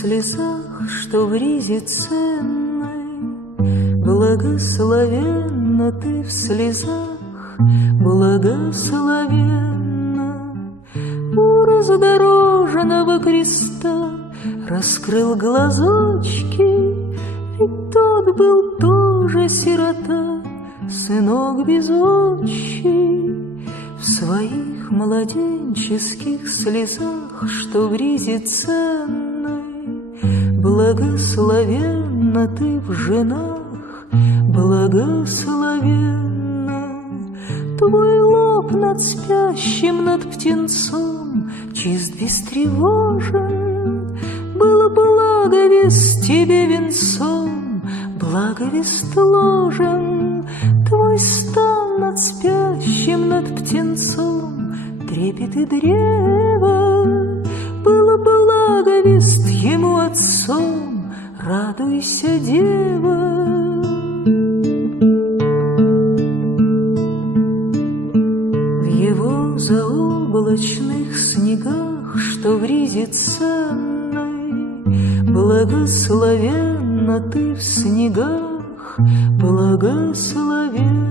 слезах, что в ризе ценной. Благословенна ты в слезах, благословенна. У раздороженного креста раскрыл глазочки, ведь тот был тоже сирота, сынок безотчий. В своих младенческих слезах, что в ризе ценной, благословенна ты в женах, благословенна. Твой лоб над спящим, над птенцом чист, бестревожен. Был благовест тебе венцом, благовест ложен. Твой стан над спящим, над птенцом, трепет и древо. Был благовест ему отцом, радуйся, дева. В его заоблачных снегах, что в ризе ценной, благословенна ты в снегах, благословенна.